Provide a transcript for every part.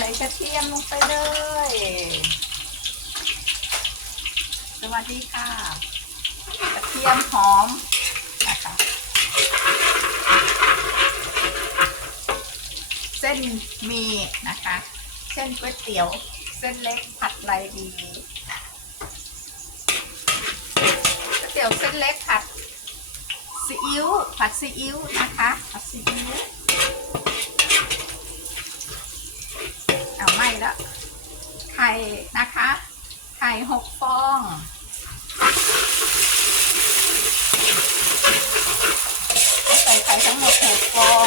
ใส่กระเทียมลงไปเลย สวัสดีค่ะ กระเทียมหอมนะคะเส้นมีนะคะ เส้นก๋วยเตี๋ยว เส้นเล็กผัดไรดีก๋วยเตี๋ยวเส้นเล็กผัดซีอิ๊วผัดซีอิ๊วนะคะผัดซีอิ๊วเอาไม่แล้วไข่นะคะ ไข่หกฟอง ใส่ไข่ทั้งหมดหกฟอง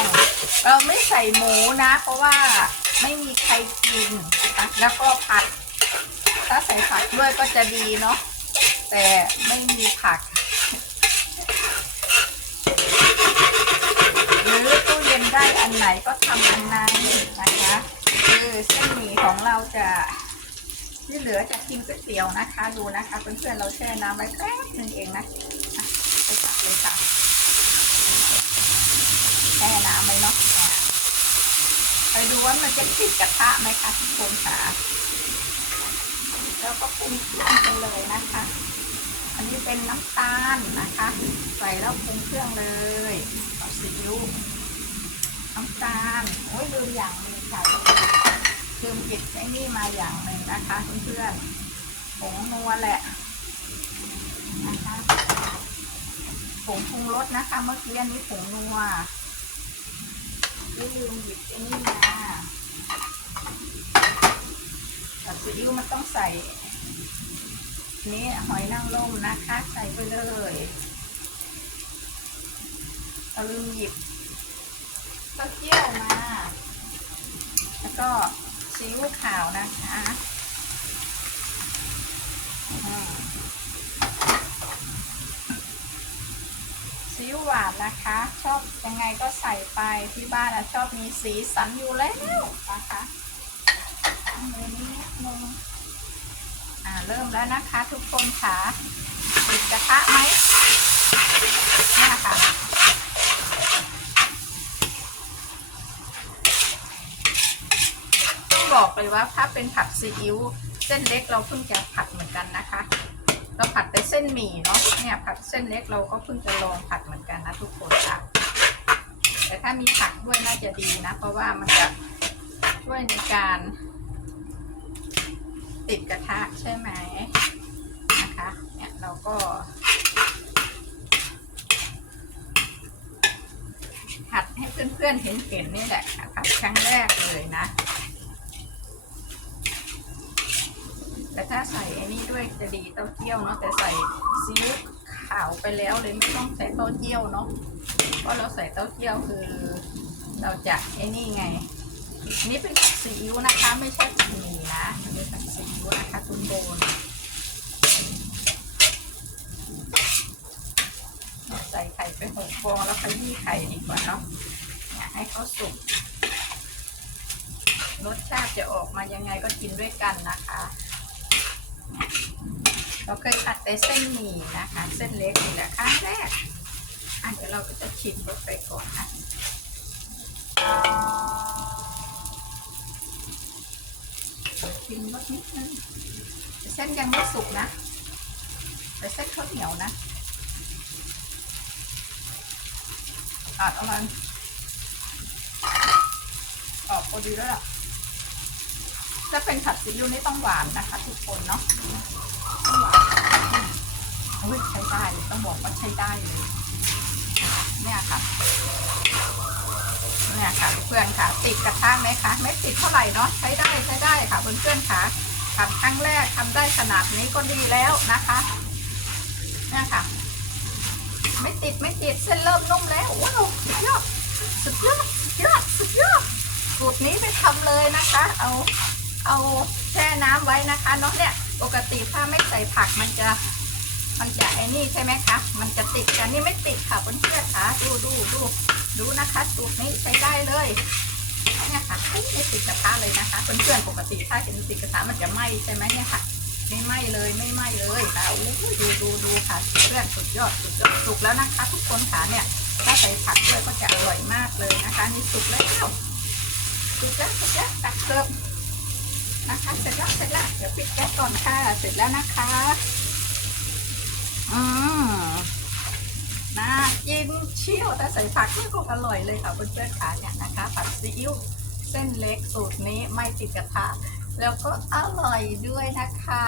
เราไม่ใส่หมูนะ เพราะว่าไม่มีใครกินนะแล้วก็ผัด ถ้าใส่ผักด้วยก็จะดีเนาะแต่ไม่มีผักหรือตู้เย็นได้อันไหนก็ทำอันนั้นนะคะ เส้นหมี่ของเราจะที่เหลือจะกินก๋วยเตี๋ยวนะคะ ดูนะคะเพื่อนๆเราแช่น้ำไว้แป๊บนึงเองนะไปตักเลยค่ะแช่น้ำไว้เนาะไปดูว่ามันจะติดกระทะไหมคะทุกคนค่ะแล้วก็ปรุงเครื่องกันเลยนะคะ อันนี้เป็นน้ำตาลนะคะ ใส่แล้วปรุงเครื่องเลยกับซีอิ๊วน้ำตาลโอ้ยลืมอย่างนึงค่ะ ลืมปิดไอ้นี่มาอย่างหนึ่งนะคะเพื่อนๆผงนัวแหละนะคะผงปรุงรสนะคะ เมื่อกี้อันนี้ผงนัวลืมหยิบไอ้นี่มากับซีอิ๊วมันต้องใส่นี่หอยนางรมนะคะ ใส่ไปเลยเราลืมหยิบเต้าเจี้ยวมา แล้วก็ ซีอิ๊วขาวนะคะซีอิ๊วหวานนะคะ ชอบยังไงก็ใส่ไปที่บ้านอะชอบมีสีสันอยู่แล้วนะคะอันนี้นึงอ่าเริ่มแล้วนะคะ ทุกคนค่ะติดกระทะไหมนี่ค่ะต้อง บอกเลยว่าถ้าเป็นผัดซีอิ๊วเส้นเล็กเราเพิ่งจะผัดเหมือนกันนะคะ เราผัดแต่เส้นหมี่เนาะเนี่ยผัดเส้นเล็กเราก็เพิ่งจะลองผัดเหมือนกันนะทุกคนค่ะ แต่ถ้ามีผักด้วยน่าจะดีนะ เพราะว่ามันจะช่วยในการ ติดกระทะใช่ไหมนะคะเนี่ยเราก็หัดให้เพื่อนๆเห็นๆนี่แหละค่ะผัดครั้งแรกเลยนะ แต่ ถ้าใส่ไอ้นี่ด้วยจะดีเต้าเจี้ยวเนาะแต่ใส่ซีอิ๊วขาวไปแล้วเลยไม่ต้องใส่เต้าเจี้ยวเนาะเพราะเราใส่เต้าเจี้ยวคือ เราจะไอ้นี่ไง นี่เป็นซีอิ๊วนะคะ ไม่ใช่ผักหมี่นะเป็นผักซีอิ๊วนะคะคุณโบนใส่ไข่ไปหกฟองแล้วขยี้ไข่ดีกว่าเนาะให้เขาสุกรสชาติจะออกมายังไงก็กินด้วยกันนะคะ เราเคยผัดแต่เส้นหมี่นะคะ เส้นเล็กนี่แหละครั้งแรก อันเดี๋ยวเราก็จะชิมรสไปก่อนนะชิมรสนิดนึงแต่เส้นยังไม่สุกนะแต่เส้นข้าวเหนียวนะอาดเอามันออกพอดีแล้วล่ะ ถ้าเป็นผัดซีอิ๊วนี่ต้องหวานนะคะ ทุกคนเนาะต้องหวานเฮ้ยใช้ได้ต้องบอกว่าใช้ได้เลยเนี่ยค่ะเนี่ยค่ะเพื่อนค่ะ ติดกระทะไหมคะไม่ติดเท่าไหร่เนาะใช้ได้ใช้ได้ค่ะเพื่อนๆค่ะทำครั้งแรกทำได้ขนาดนี้ก็ดีแล้วนะคะเนี่ยค่ะ ไม่ติดไม่ติดเส้นเริ่มนุ่มแล้วว้าวสุดยอดสุดยอดสุดยอดสุดยอดสูตรนี้ไปทำเลยนะคะ เอา เอาแช่น้ำไว้นะคะเนาะเนี่ยปกติถ้าไม่ใส่ผักมันจะ มันจะไอ้นี่ใช่ไหมคะมันจะติดกันนี่ไม่ติดค่ะเพื่อนๆค่ะดูดูดูดูนะคะสูตรนี้ใช้ได้เลยเนี่ยค่ะไม่ติดกระทะเลยนะคะเพื่อนๆปกติถ้าเห็นติดกระทะมันจะไหม้ใช่ไหมเนี่ยค่ะไม่ไหม้เลยไม่ไหม้เลยค่ะอู้ดูดูดูค่ะเพื่อนสุดยอดสุดยอดสุกแล้วนะคะ ทุกคนค่ะเนี่ยถ้าใส่ผักด้วยก็จะอร่อยมากเลยนะคะนี่สุกแล้วสุกแล้วสุกแล้วตักเสิร์ฟ นะคะ เสร็จแล้วเสร็จแล้วเดี๋ยวปิดแก๊สก่อนค่ะ เสร็จแล้วนะคะอืมน่ากินเชี่ยวแต่ใส่ผักก็คงอร่อยเลยค่ะเพื่อนๆค่ะเนี่ยนะคะผัดซีอิ๊วเส้นเล็กสูตรนี้ไม่ติดกระทะแล้วก็อร่อยด้วยนะคะ